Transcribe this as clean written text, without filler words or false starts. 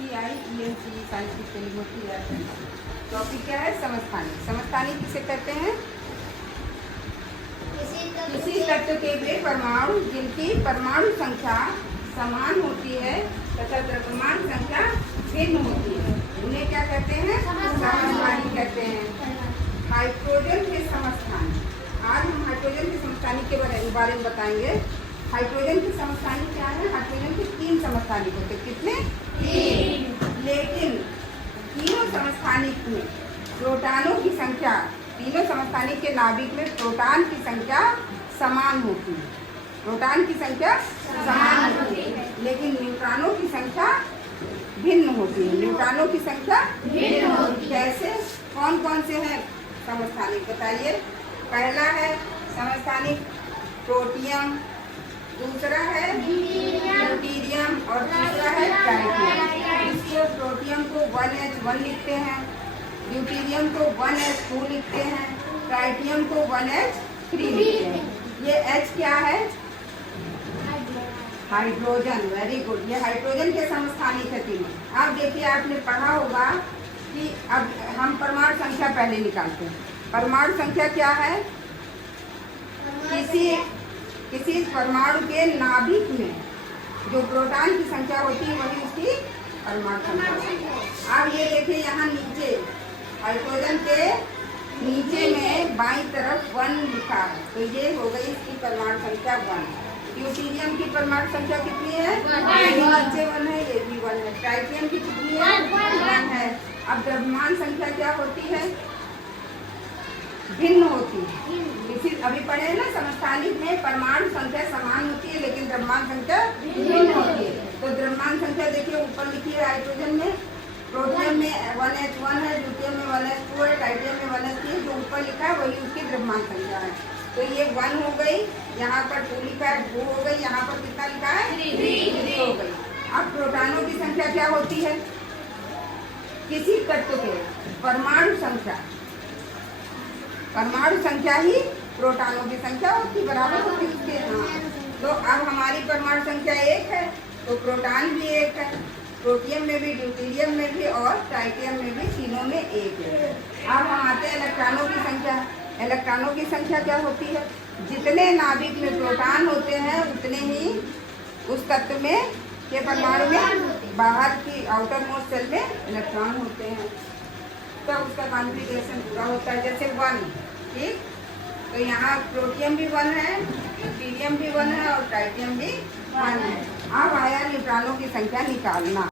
SCIENCE scientific telegraphy app है। Topic क्या है? समस्थानिक। समस्थानिक किसे कहते हैं? किसी तत्व के वे परमाणु जिनकी परमाणु संख्या समान होती है तथा द्रव्यमान संख्या भिन्न होती है, उन्हें क्या कहते हैं? समस्थानिक कहते हैं। हाइड्रोजन के समस्थानिक। आज हम हाइड्रोजन के समस्थानिक के बारे में बताएंगे। हाइड्रोजन के समस्थानिक क्या है? हाइड्रोजन के 3 समस्थानिक होते हैं। कितने? 3। लेकिन तीनों समस्थानिक में प्रोटॉनों की संख्या, तीनों समस्थानिक के नाभिक में प्रोटॉन की संख्या समान होती है। प्रोटॉन की संख्या समान होती है, लेकिन न्यूट्रॉनों की संख्या भिन्न होती है। न्यूट्रॉनों की संख्या भिन्न होती है। कैसे? कौन कौन से हैं समस्थानिक बताइए। पहला है समस्थानिक प्रोटियम, दूसरा है ड्यूटेरियम और तीसरा है ट्राइटियम। इसको प्रोटियम को 1H1 लिखते हैं, ड्यूटेरियम को 1H2 लिखते हैं, ट्राइटियम को 1H3 लिखते हैं। ये H क्या है? हाइड्रोजन। Very good. ये हाइड्रोजन के समस्थानिक है तीनों। अब देखिए, आपने पढ़ा होगा कि अब हम परमाणु संख्या पहले निकालते हैं। परमाणु संख्या क्या है? किसी परमाणु के नाभिक में जो प्रोटॉन की संख्या होती है वही उसकी परमाणु संख्या। अब ये देखिए, यहाँ नीचे हाइड्रोजन के नीचे में बाईं तरफ 1 लिखा है, तो ये हो गई इसकी परमाणु संख्या 1। ड्यूटेरियम की परमाणु संख्या कितनी है? नीचे 1 है, ये भी 1 है। ट्राइटियम की कितनी है? 1 है। अब द्रव्यमान संख्या क्या होती है? भिन्न होती है। इसी अभी पढ़े ना, समस्थानिक में परमाणु संख्या समान होती है लेकिन द्रव्यमान संख्या भिन्न होती है। तो द्रव्यमान संख्या देखिए ऊपर लिखी है। हाइड्रोजन में, प्रोटियम में 1H1 है, ड्यूटेरियम में 1H2 है, ट्राइटियम में 1H3 है। जो ऊपर लिखा है वही उसकी द्रव्यमान संख्या है। तो ये 1 हो गई, यहाँ पर 2 लिखा है, 2 हो गई, यहाँ पर कितना लिखा है? 3 हो गई। अब प्रोटॉनों की संख्या क्या होती है? किसी तत्व के परमाणु संख्या ही प्रोटॉनों की संख्या होती बराबर होती उसके। हाँ, तो अब हमारी परमाणु संख्या 1 है, तो प्रोटॉन भी 1 है। प्रोटियम में भी, ड्यूटेरियम में भी और ट्राइटियम में भी, तीनों में 1 है। अब हम आते हैं इलेक्ट्रॉनों की संख्या। इलेक्ट्रॉनों की संख्या क्या होती है? जितने नाभिक में प्रोटॉन होते हैं उतने ही उस तत्व में के परमाणु में बाहर की आउटर मोस्ट सेल में इलेक्ट्रॉन होते हैं। तब तो उसका कॉन्फ़िगरेशन पूरा होता है। जैसे 1, ठीक, तो यहाँ प्रोटियम भी 1 है, ड्यूटेरियम भी 1 है और ट्राइटियम भी 1 है। अब आया न्यूट्रॉनों की संख्या निकालना।